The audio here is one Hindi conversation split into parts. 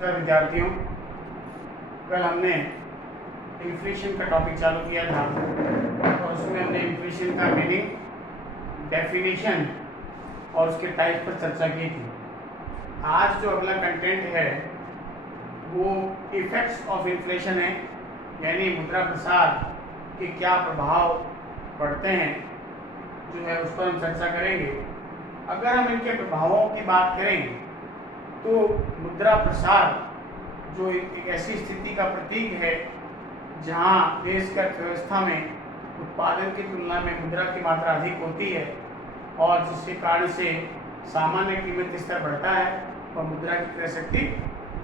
नमस्कार विद्यार्थियों, कल हमने इन्फ्लेशन का टॉपिक चालू किया था और उसमें हमने इन्फ्लेशन का मीनिंग, डेफिनेशन और उसके टाइप पर चर्चा की थी। आज जो अगला कंटेंट है वो इफेक्ट्स ऑफ इन्फ्लेशन है, यानी मुद्रा प्रसार के क्या प्रभाव पड़ते हैं जो है उस पर हम चर्चा करेंगे। अगर हम इनके प्रभावों की बात करें तो मुद्रा प्रसार जो एक ऐसी स्थिति का प्रतीक है जहां देश की अर्थव्यवस्था में उत्पादन की तुलना में मुद्रा की मात्रा अधिक होती है और जिसके कारण से सामान्य कीमत स्तर बढ़ता है और मुद्रा की क्रय शक्ति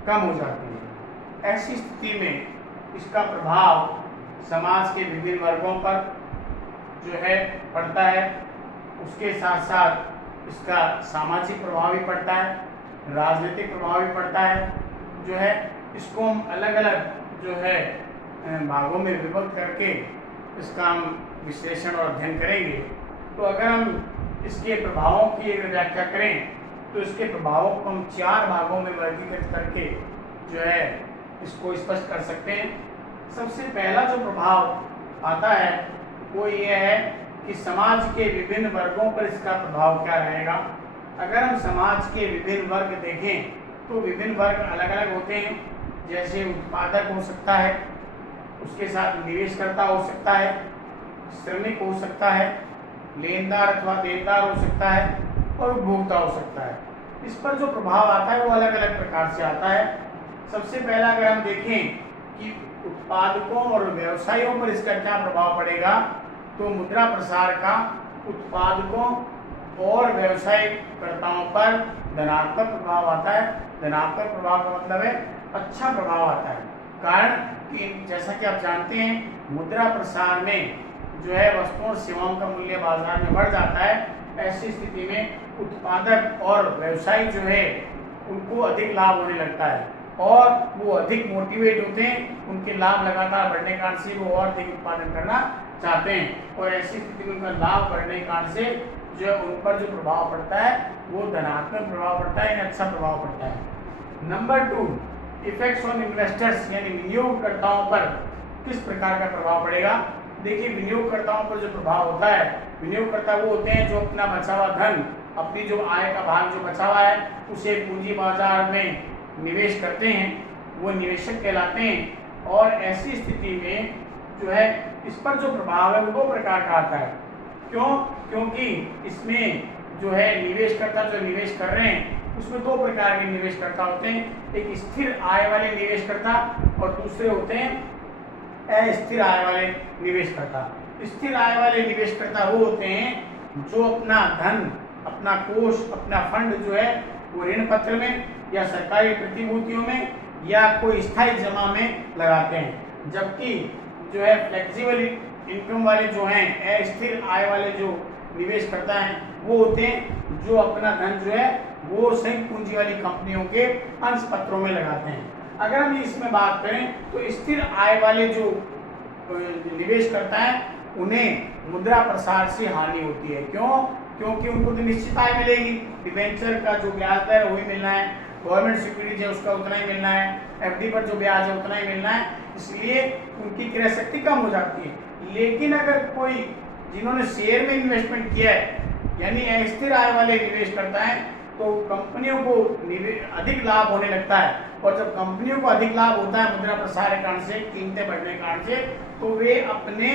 कम हो जाती है। ऐसी स्थिति में इसका प्रभाव समाज के विभिन्न वर्गों पर जो है पड़ता है। उसके साथ साथ इसका सामाजिक प्रभाव भी पड़ता है, राजनीतिक प्रभाव भी पड़ता है। जो है इसको हम अलग अलग जो है भागों में विभक्त करके इसका हम विश्लेषण और अध्ययन करेंगे। तो अगर हम इसके प्रभावों की अगर व्याख्या करें तो इसके प्रभावों को हम 4 भागों में वर्गीकृत करके जो है इसको स्पष्ट कर सकते हैं। सबसे पहला जो प्रभाव आता है वो ये है कि समाज के विभिन्न वर्गों पर इसका प्रभाव क्या रहेगा। अगर हम समाज के विभिन्न वर्ग देखें तो विभिन्न वर्ग अलग अलग होते हैं, जैसे उत्पादक हो सकता है, उसके साथ निवेशकर्ता हो सकता है, श्रमिक हो सकता है, लेनदार अथवा देनदार हो सकता है और उपभोक्ता हो सकता है। इस पर जो प्रभाव आता है वो अलग अलग प्रकार से आता है। सबसे पहला अगर हम देखें कि उत्पादकों और व्यवसायियों पर इसका क्या प्रभाव पड़ेगा तो मुद्रा प्रसार का उत्पादकों और व्यवसायकर्ताओं पर धनात्मक प्रभाव आता है। धनात्मक प्रभाव का मतलब है अच्छा प्रभाव आता है। कारण कि जैसा कि आप जानते हैं मुद्रा प्रसार में जो है वस्तुओं और सेवाओं का मूल्य बाजार में बढ़ जाता है। ऐसी स्थिति में उत्पादक और व्यवसायी जो है उनको अधिक लाभ होने लगता है और वो अधिक मोटिवेट होते हैं। उनके लाभ लगातार बढ़ने के कारण से वो और अधिक उत्पादन करना चाहते हैं और ऐसी स्थिति में उनका लाभ बढ़ने के कारण से जो है उन पर जो प्रभाव पड़ता है वो धनात्मक प्रभाव पड़ता है, यानी अच्छा प्रभाव पड़ता है। नंबर 2, इफेक्ट्स ऑन इन्वेस्टर्स, यानी विनियोगकर्ताओं पर किस प्रकार का प्रभाव पड़ेगा। देखिए, विनियोगकर्ताओं पर जो प्रभाव होता है, विनियोगकर्ता वो होते हैं जो अपना बचा हुआ धन, अपनी जो आय का भाग जो बचा हुआ है उसे पूंजी बाजार में निवेश करते हैं, वो निवेशक कहलाते हैं। और ऐसी स्थिति में जो है इस पर जो प्रभाव है वो 2 प्रकार का आता है। क्यों? क्योंकि इसमें जो है निवेशकर्ता जो निवेश कर रहे हैं उसमें 2 प्रकार के निवेशकर्ता होते हैं। एक स्थिर आय वाले निवेशकर्ता और दूसरे होते हैं अस्थिर आय वाले निवेशकर्ता। स्थिर आय वाले निवेशकर्ता वो होते हैं जो अपना धन, अपना कोष, अपना फंड जो है वो ऋण पत्र में या सरकारी प्रतिभूतियों में या कोई स्थायी जमा में लगाते हैं। जबकि जो है फ्लेक्सिबल इनकम वाले जो हैं, अस्थिर आय वाले जो निवेश करता है वो होते हैं जो अपना धन जो है वो संयुक्त पूंजी वाली कंपनियों के अंश पत्रों में लगाते हैं। अगर हम इसमें बात करें तो स्थिर आय वाले जो निवेश करता है उन्हें मुद्रा प्रसार से हानि होती है। क्यों? क्योंकि उनको तो निश्चित आय मिलेगी, डिबेंचर का जो ब्याज दर है वही मिलना है, गवर्नमेंट सिक्योरिटीज है उसका उतना ही मिलना है, एफडी पर जो ब्याज है उतना ही मिलना है, इसलिए उनकी क्रय शक्ति कम हो जाती है। लेकिन अगर कोई जिन्होंने शेयर में इन्वेस्टमेंट किया है यानी अस्थिर आय वाले निवेश करता है तो कंपनियों को अधिक लाभ होने लगता है और जब कंपनियों को अधिक लाभ होता है मुद्रा प्रसार के कारण से, कीमतें बढ़ने के कारण से, तो वे अपने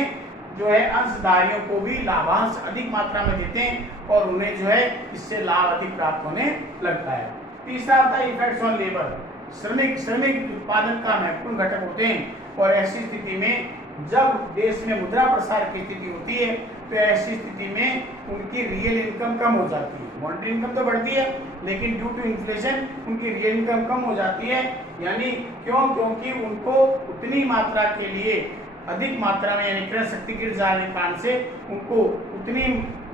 जो है अंशधारियों को भी लाभांश अधिक मात्रा में देते हैं और उन्हें जो है इससे लाभ अधिक प्राप्त होने लगता है। तीसरा आता है इफेक्ट्स ऑन लेबर। श्रमिक उत्पादन का महत्वपूर्ण घटक होते हैं और ऐसी स्थिति में जब देश में मुद्रा प्रसार की स्थिति होती है तो ऐसी स्थिति में उनकी रियल इनकम कम हो जाती है। मॉनेटरी इनकम तो बढ़ती है लेकिन ड्यू टू इन्फ्लेशन उनकी रियल इनकम कम हो जाती है। यानी क्यों? क्योंकि उनको उतनी मात्रा के लिए अधिक मात्रा में यानी क्रय शक्ति गिर जाने के कारण से उनको उतनी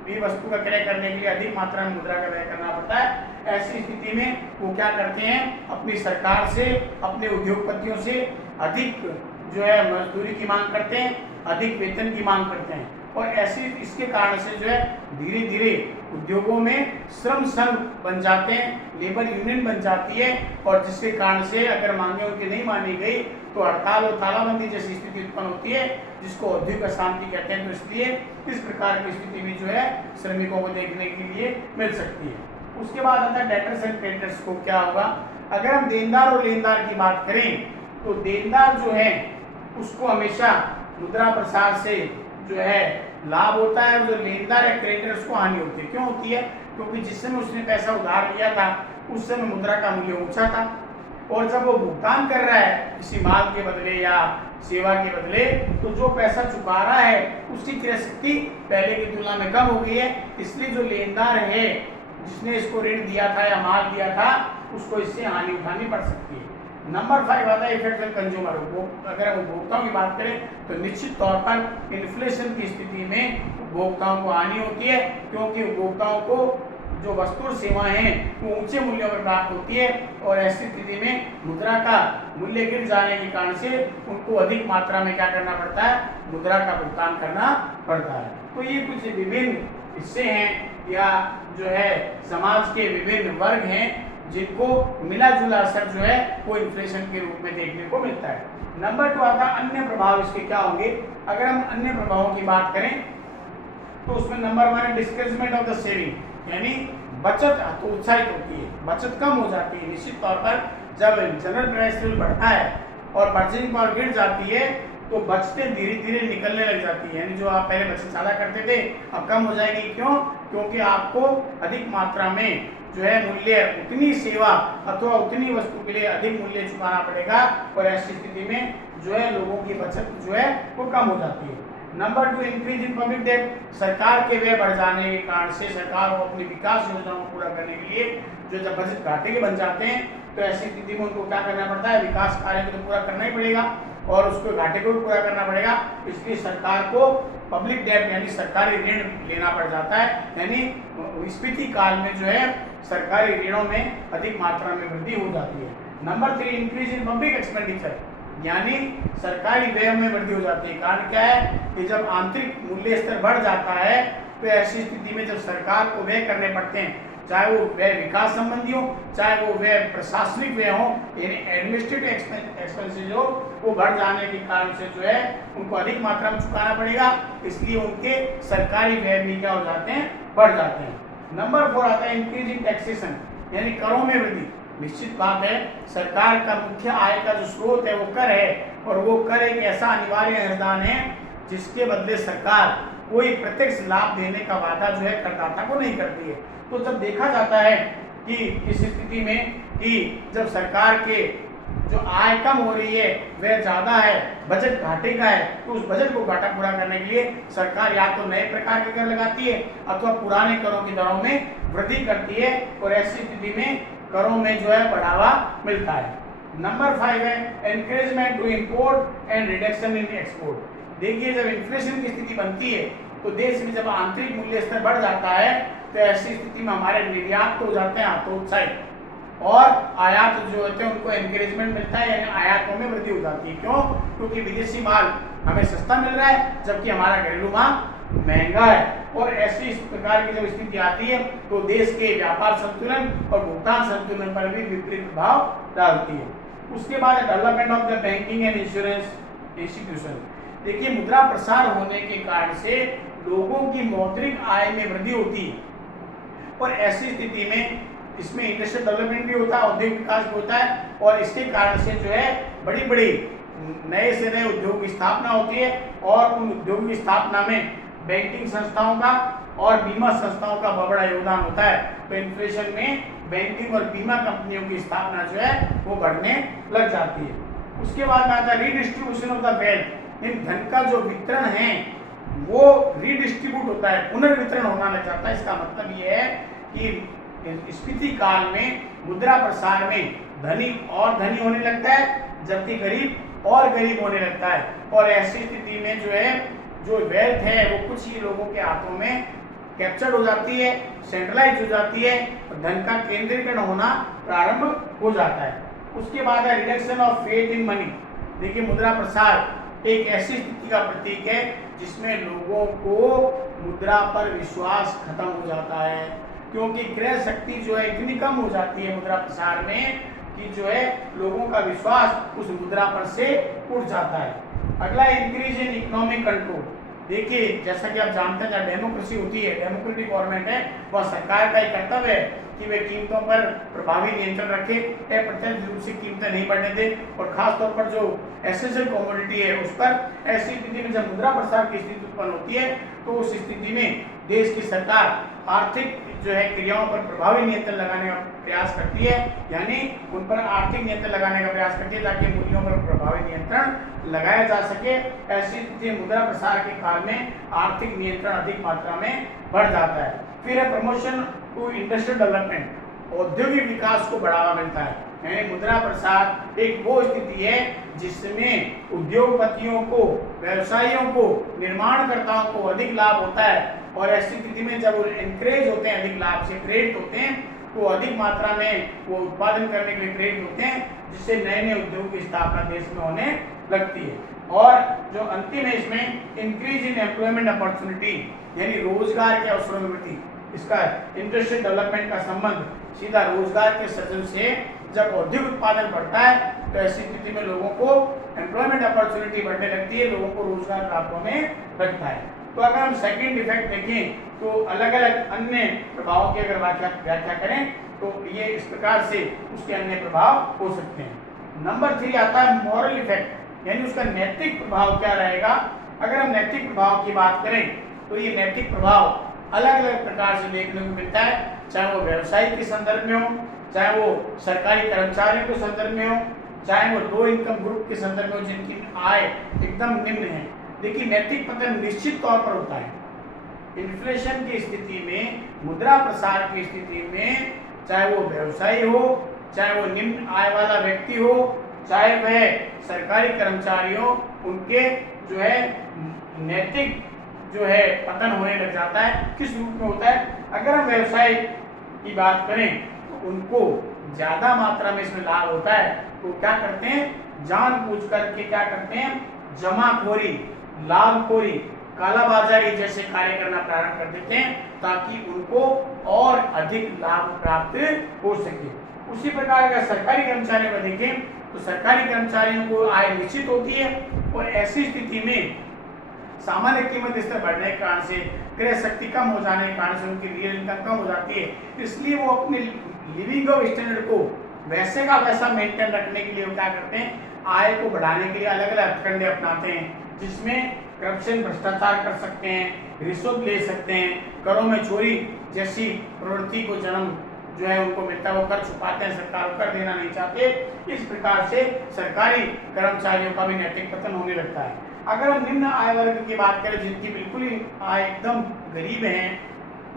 भी वस्तु का क्रय करने के लिए अधिक मात्रा में मुद्रा का व्यय करना पड़ता है। ऐसी स्थिति में वो क्या करते हैं, अपनी सरकार से, अपने उद्योगपतियों से अधिक जो है मजदूरी की मांग करते हैं, अधिक वेतन की मांग करते हैं। और ऐसे इसके कारण से जो है धीरे धीरे उद्योगों में श्रम संघ बन जाते हैं, लेबर यूनियन बन जाती है, और जिसके कारण से अगर मांगे उनकी नहीं मानी गई तो हड़ताल और तालाबंदी जैसी स्थिति उत्पन्न होती है, जिसको औद्योगिक अशांति कहते हैं। तो इसलिए इस प्रकार की स्थिति भी जो है श्रमिकों को देखने के लिए मिल सकती है। उसके बाद आता है डेटर्स एंड क्रेडिटर्स को क्या होगा। अगर हम देनदार और लेनदार की बात करें तो देनदार जो है उसको हमेशा मुद्रा प्रसार से जो है लाभ होता है, और जो लेनदार है क्रेडिटर उसको हानि होती है। क्यों होती है? क्योंकि जिस समय उसने पैसा उधार लिया था उस समय मुद्रा का मूल्य ऊंचा था, और जब वो भुगतान कर रहा है किसी माल के बदले या सेवा के बदले, तो जो पैसा चुका रहा है उसकी क्रय शक्ति पहले की तुलना में कम हो गई है। इसलिए जो लेनदार है जिसने इसको ऋण दिया था या माल दिया था उसको इससे हानि उठानी पड़ सकती है। नंबर 5 आता है इफेक्ट ऑन कंज्यूमर। अगर हम उपभोक्ताओं की बात करें तो निश्चित तौर पर इन्फ्लेशन की स्थिति में उपभोक्ताओं को हानि होती है, क्योंकि उपभोक्ताओं को जो वस्तु और सेवाएं हैं वो ऊंचे मूल्यों पर प्राप्त होती है, और ऐसी स्थिति में मुद्रा का मूल्य गिर जाने के कारण से उनको अधिक मात्रा में क्या करना पड़ता है, मुद्रा का भुगतान करना पड़ता है। तो ये कुछ विभिन्न हिस्से हैं या जो है समाज के विभिन्न वर्ग हैं जिनको मिला जुला असर जो है वो इन्फ्लेशन के रूप में देखने को मिलता है। नंबर 2 आता है अन्य प्रभाव। इसके क्या होंगे? अगर हम अन्य प्रभावों की बात करें तो उसमें नंबर 1 है डिस्करेजमेंट ऑफ द सेविंग, यानी बचत हतोत्साहित होती है, बचत कम हो जाती है। निश्चित तौर पर जब जनरल प्राइस लेवल बढ़ता है और परचेजिंग पावर गिर जाती है तो बचतें धीरे धीरे निकलने लग जाती है, यानी जो आप पहले बचत ज़्यादा करते थे अब कम हो जाएगी। क्यों? क्योंकि आपको अधिक मात्रा में जो है मूल्य उतनी सेवा अथवा उतनी वस्तु के लिए अधिक मूल्य चुकाना पड़ेगा, और ऐसी स्थिति में जो है लोगों की बचत जो है वो कम हो जाती है। Number 2 increase in public debt. सरकार के व्यय बढ़ जाने के कारण से सरकार को अपनी विकास योजनाओं को पूरा करने के लिए जो जब बजट घाटे के बन जाते हैं तो ऐसी स्थिति में उनको क्या करना पड़ता है, विकास कार्य को तो पूरा करना ही पड़ेगा और उसको घाटे को भी पूरा करना पड़ेगा। इसलिए सरकार को पब्लिक डेट यानी सरकारी ऋण लेना पड़ जाता है, यानी स्फीति काल में जो है सरकारी ऋणों में अधिक मात्रा में वृद्धि हो जाती है। Number 3 increase in public expenditure, यानी सरकारी व्यय में वृद्धि हो जाती है। कारण क्या है कि जब आंतरिक मूल्य स्तर बढ़ जाता है तो ऐसी स्थिति में जब सरकार को व्यय करने पड़ते हैं, चाहे वो व्यय विकास संबंधी हो, चाहे वो व्यय प्रशासनिक व्यय हो, यानी एडमिनिस्ट्रेटिव एक्सपेंसेस हो, वो बढ़ जाने के कारण से जो है उनको अधिक मात्रा में चुकाना पड़ेगा। इसलिए उनके सरकारी व्यय भी क्या हो जाते हैं, बढ़ जाते हैं। नंबर 4 आता है इंक्रीज इन टैक्सेशन, यानी करों में वृद्धि। निश्चित बात है सरकार का मुख्य आय का जो स्रोत है वो कर है, और वो कर एक ऐसा अनिवार्य अनुदान है जिसके बदले सरकार कोई प्रत्यक्ष लाभ देने का वादा जो है करदाता को नहीं करती है। तो जब देखा जाता है कि इस स्थिति में कि जब सरकार के जो आय कम हो रही है वह ज़्यादा है, बजट घाटे का है, तो उस बजट को घाटा पूरा करने के लिए सरकार या तो नए प्रकार के कर लगाती है अथवा पुराने करों की दरों में वृद्धि करती है, और ऐसी स्थिति में करों में जो है बढ़ावा मिलता है। नंबर 5 है encouragement to import and reduction in export. देखिए जब इन्फ्लेशन की स्थिति बनती है तो देश में जब आंतरिक मूल्य स्तर बढ़ जाता है तो ऐसी स्थिति में हमारे निर्यात तो हो जाते हैं हतोत्साहित, और आयात जो होते हैं उनको एनकरेजमेंट मिलता है, यानी आयातों में वृद्धि हो जाती है। क्यों? क्योंकि विदेशी माल हमें सस्ता मिल रहा है जबकि हमारा घरेलू माल महंगा है, और ऐसी इस प्रकार की जब स्थिति आती है तो देश के व्यापार संतुलन और भुगतान संतुलन पर भी विपरीत प्रभाव डालती है। उसके बाद development of the banking and insurance institution. देखिए मुद्रा प्रसार होने के कारण से लोगों की मौद्रिक आय में वृद्धि होती है, और ऐसी स्थिति में इसमें इंडस्ट्रियल डेवलपमेंट भी होता है, औद्योगिक विकास भी होता है, और इसके कारण से जो है बड़ी बड़ी नए से नए उद्योग की स्थापना होती है, और उन उद्योग की स्थापना में बैंकिंग संस्थाओं का और बीमा संस्थाओं का बहुत बड़ा योगदान होता है। तो इन्फ्लेशन में बैंकिंग और बीमा कंपनियों की स्थापना जो है वो बढ़ने लग जाती है। उसके बाद आता है रीडिस्ट्रीब्यूशन ऑफ द वेल्थ, इन धन का जो वितरण है वो रीडिस्ट्रीब्यूट होता है, पुनर्वितरण होना लग जाता है। इसका मतलब ये है कि स्फीति काल में मुद्रा प्रसार में धनी और धनी होने लगता है जबकि गरीब और गरीब होने लगता है, और ऐसी स्थिति में जो है जो वेल्थ है वो कुछ ही लोगों के हाथों में कैप्चर्ड हो जाती है, सेंट्रलाइज हो जाती है, और धन का केंद्रीकरण होना प्रारंभ हो जाता है। उसके बाद है reduction of faith in money. देखिए मुद्रा प्रसार एक ऐसी स्थिति का प्रतीक है जिसमें लोगों को मुद्रा पर विश्वास खत्म हो जाता है, क्योंकि क्रय शक्ति जो है इतनी कम हो जाती है मुद्रा प्रसार में कि जो है लोगों का विश्वास उस मुद्रा पर से उठ जाता है। अगला इंक्रीज इन इकोनॉमिक कंट्रोल। देखिए जैसा कि आप जानते हैं, जब डेमोक्रेसी होती है, डेमोक्रेटिक गवर्नमेंट है, वह सरकार का ही कर्तव्य है कि वे कीमतों पर प्रभावी नियंत्रण रखे, अप्रत्यक्ष रूप से कीमतें नहीं बढ़ने दे, और खास तौर पर जो एसेंशियल कमोडिटी है उस पर। ऐसी स्थिति में जब मुद्रा प्रसार की स्थिति उत्पन्न होती है तो उस स्थिति में देश की सरकार आर्थिक जो है क्रियाओं पर प्रभावी नियंत्रण लगाने का प्रयास करती है, यानी उन पर आर्थिक नियंत्रण लगाने का प्रयास करती है ताकि मूल्यों पर प्रभावी नियंत्रण लगाया जा सके। ऐसी स्थिति मुद्रा प्रसार के काल में आर्थिक नियंत्रण अधिक मात्रा में बढ़ जाता है। फिर है प्रमोशन टू इंडस्ट्रियल डेवलपमेंट, औद्योगिक विकास को बढ़ावा मिलता है। यानी मुद्रा प्रसार एक वो स्थिति है जिसमें उद्योगपतियों को, व्यवसायियों को, निर्माणकर्ताओं को अधिक लाभ होता है, और ऐसी स्थिति में जब वो एनकरेज होते हैं, अधिक लाभ से प्रेरित होते हैं, तो अधिक मात्रा में वो उत्पादन करने के लिए प्रेरित होते हैं, जिससे नए नए उद्योग की स्थापना देश में होने लगती है। और जो अंतिम है इसमें इंक्रीज इन एम्प्लॉयमेंट अपॉर्चुनिटी, यानी रोजगार के अवसरों में वृद्धि। इसका इंडस्ट्रियल डेवलपमेंट का संबंध सीधा रोजगार के सृजन से। जब औद्योगिक उत्पादन बढ़ता है तो ऐसी स्थिति में लोगों को एम्प्लॉयमेंट अपॉर्चुनिटी बढ़ने लगती है, लोगों को रोजगार प्राप्त होने लगता है। तो अगर हम सेकंड इफेक्ट देखें तो अलग अलग अन्य प्रभावों की अगर व्याख्या करें तो ये इस प्रकार से उसके अन्य प्रभाव हो सकते हैं। नंबर 3 आता है मॉरल इफेक्ट, यानी उसका नैतिक प्रभाव क्या रहेगा। अगर हम नैतिक प्रभाव की बात करें तो ये नैतिक प्रभाव अलग अलग प्रकार से देखने को मिलता है, चाहे वो व्यवसायिक के संदर्भ में हो, चाहे वो सरकारी कर्मचारियों के संदर्भ में हो, चाहे वो लो इनकम ग्रुप के संदर्भ में हो जिनकी आय एकदम निम्न है। देखिए नैतिक पतन निश्चित तौर पर होता है। इन्फ्लेशन की स्थिति में, मुद्रा प्रसार की स्थिति में, चाहे वो व्यवसायी हो, चाहे वो निम्न आय वाला व्यक्ति हो, चाहे वह सरकारी कर्मचारी हो, उनके जो है नैतिक जो है पतन होने लग जाता है। किस रूप में होता है, अगर हम व्यवसाय की बात करें तो उनको ज्यादा मात्रा में इसमें लाभ होता है, तो क्या करते हैं, जानबूझ करके क्या करते हैं, जमाखोरी, लाभखोरी, कालाबाजारी जैसे कार्य करना प्रारंभ कर देते हैं ताकि उनको और अधिक लाभ प्राप्त हो सके। उसी प्रकार अगर सरकारी कर्मचारियों को देखें तो सरकारी कर्मचारियों को आय निश्चित होती है, और ऐसी स्थिति में सामान्य कीमत स्तर बढ़ने के कारण से, क्रय शक्ति कम हो जाने के कारण से उनकी रियल इनकम कम हो जाती है, इसलिए वो अपने लिविंग ऑफ स्टैंडर्ड को वैसे का वैसा मेंटेन रखने के लिए वो क्या करते हैं, आय को बढ़ाने के लिए अलग अलग हथकंडे अपनाते हैं, जिसमें करप्शन, भ्रष्टाचार कर सकते हैं, रिश्वत ले सकते हैं, करों में चोरी जैसी प्रवृत्ति को जन्म जो है उनको मिलता है, वो कर छुपाते हैं, सरकार कर देना नहीं चाहते। इस प्रकार से सरकारी कर्मचारियों का भी नैतिक पतन होने लगता है। अगर हम निम्न आय वर्ग की बात करें जिनकी बिल्कुल ही आय एकदम गरीब हैं,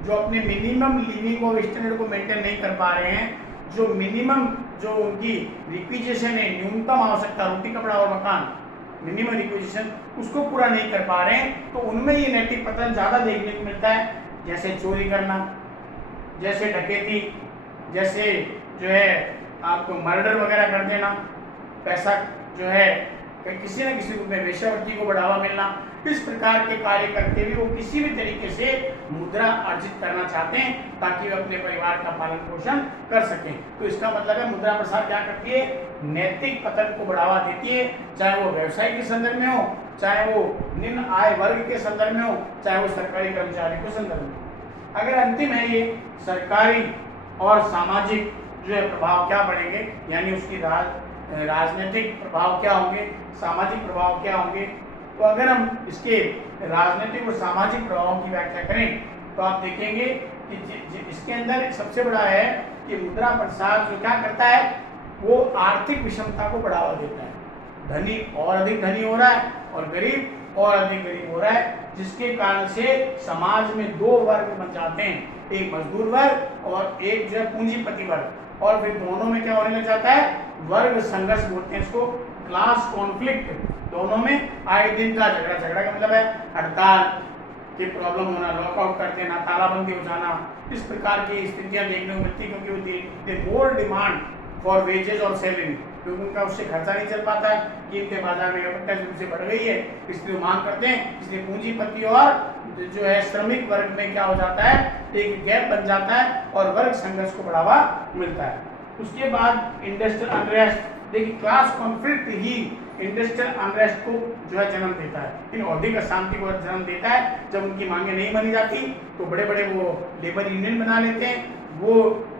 जो अपने मिनिमम लिविंग ऑफ स्टैंडर्ड को मेंटेन नहीं कर पा रहे हैं, जो मिनिमम जो उनकी रिक्विजिशन है, न्यूनतम आवश्यकता, रोटी कपड़ा और मकान, मिनिमम रिक्विजिशन उसको पूरा नहीं कर पा रहे हैं, तो उनमें ये नैतिक पतन ज़्यादा देखने को मिलता है। जैसे चोरी करना, जैसे डकैती, जैसे जो है आपको मर्डर वगैरह कर देना, पैसा जो है किसी न किसी रूप में वेश्यावृत्ति को बढ़ावा मिलना, इस प्रकार के कार्य करके भी वो किसी भी तरीके से मुद्रा अर्जित करना चाहते हैं ताकि वो अपने परिवार का पालन पोषण कर सकें। तो इसका मतलब है मुद्रा प्रसार क्या करती है, नैतिक पतन को बढ़ावा देती है, चाहे वो व्यवसाय के संदर्भ में हो, चाहे वो निम्न आय वर्ग के संदर्भ में हो, चाहे वो सरकारी कर्मचारी के संदर्भ में हो। अगर अंतिम है ये सरकारी और सामाजिक जो है प्रभाव क्या बढ़ेंगे, यानी उसकी राजनीतिक प्रभाव क्या होंगे, सामाजिक प्रभाव क्या होंगे। तो अगर हम इसके राजनीतिक और सामाजिक प्रभावों की व्याख्या करें तो आप देखेंगे कि इसके अंदर सबसे बड़ा है कि मुद्रा प्रसार जो क्या करता है, वो आर्थिक विषमता को बढ़ावा देता है। धनी और अधिक धनी हो रहा है और गरीब और अधिक गरीब हो रहा है, जिसके कारण से समाज में दो वर्ग बन जाते हैं, एक मजदूर वर्ग और एक जो है पूंजीपति वर्ग, और फिर दोनों में क्या होने लग जाता है, वर्ग संघर्ष बोलते हैं इसको, क्लास कॉन्फ्लिक्ट, दोनों में आए दिन का झगड़ा। झगड़ा का मतलब है हड़ताल की प्रॉब्लम होना, लॉकआउट कर देना, तालाबंदी हो जाना, इस प्रकार की स्थितियां देखने को मिलती, क्योंकि वो मोर डिमांड फॉर वेजेस और सैलरी, क्योंकि उनका उससे खर्चा नहीं चल पाता है, कीमतें बाजार में अप्रत्याशित रूप से बढ़ गई है, इसलिए मांग करते हैं, इसलिए पूंजीपति और जो है श्रमिक वर्ग में क्या हो जाता है, एक गैप बन जाता है और वर्ग संघर्ष को बढ़ावा मिलता है। उसके बाद इंडस्ट्रियल अनरेस्ट, देखिए क्लास कॉन्फ्लिक्ट ही इंडस्ट्रियल अनरेस्ट को जो है जन्म देता है, इन औद्योगिक अशांति को जन्म देता है। जब उनकी मांगे नहीं मानी जाती तो बड़े बड़े वो लेबर यूनियन बना लेते हैं, वो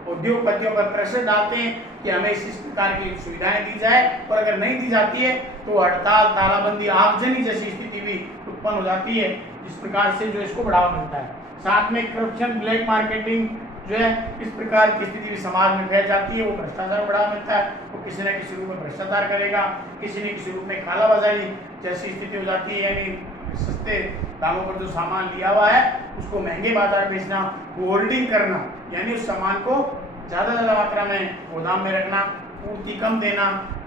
उद्योगपतियों पर प्रेशर डालते हैं कि हमें इस प्रकार की सुविधाएं दी जाए, और अगर नहीं दी जाती है तो हड़ताल, तालाबंदी, आगजनी जैसी स्थिति भी उत्पन्न हो जाती है, जिस प्रकार से जो इसको बढ़ावा मिलता है। साथ में करप्शन, ब्लैक मार्केटिंग जो है इस प्रकार की स्थिति भी समाज में फैल जाती है, वो भ्रष्टाचार को बढ़ावा मिलता है, वो किसी न किसी रूप में भ्रष्टाचार करेगा, किसी न किसी रूप में कालाबाजारी जैसी स्थिति हो जाती है, यानी सस्ते दामों पर जो सामान लिया हुआ है उसको महंगे बाजार में बेचना, होल्डिंग करना, यानी उस सामान को ज़्यादा मात्रा में गोदाम में रखना, पूर्ति कम देना,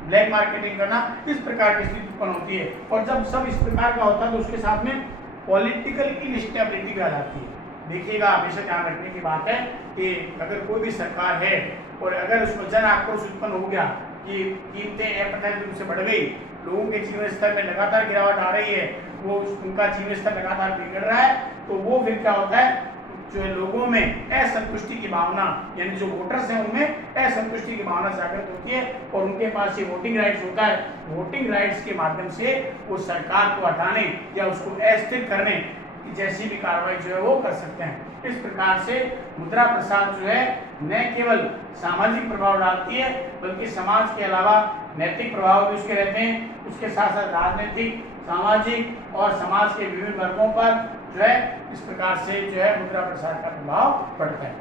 ब्लैक मार्केटिंग करना, इस प्रकार की स्थिति उत्पन्न होती है। और जब सब इस प्रकार का होता है तो उसके साथ में पॉलिटिकल इनस्टेबिलिटी भी आ जाती है। देखिएगा, हमेशा ध्यान रखने की बात है कि अगर कोई भी सरकार है और अगर उसमें जन आक्रोश उत्पन्न हो गया कि कीमतें अप्रत्याशित रूप से बढ़ गई, लोगों के जीवन स्तर में लगातार गिरावट आ रही है, वो उनका जीवन स्तर लगातार बिगड़ रहा है, तो वो फिर क्या होता है, जो लोगों में असंतुष्टि की भावना, यानी जो वोटर्स हैं उनमें असंतुष्टि की भावना जागृत होती है और उनके पास ये वोटिंग राइट्स होता है। वोटिंग राइट्स के माध्यम से वो सरकार को हटाने या उसको अस्थिर करने की जैसी भी कार्रवाई जो है वो कर सकते हैं। इस प्रकार से मुद्रा प्रसाद जो है न केवल सामाजिक प्रभाव डालती है बल्कि समाज के अलावा नैतिक प्रभाव भी उसके रहते हैं। उसके साथ साथ राजनीतिक, सामाजिक और समाज के विभिन्न वर्गों पर जो है इस प्रकार से जो है मुद्रा प्रसाद का प्रभाव पड़ता है।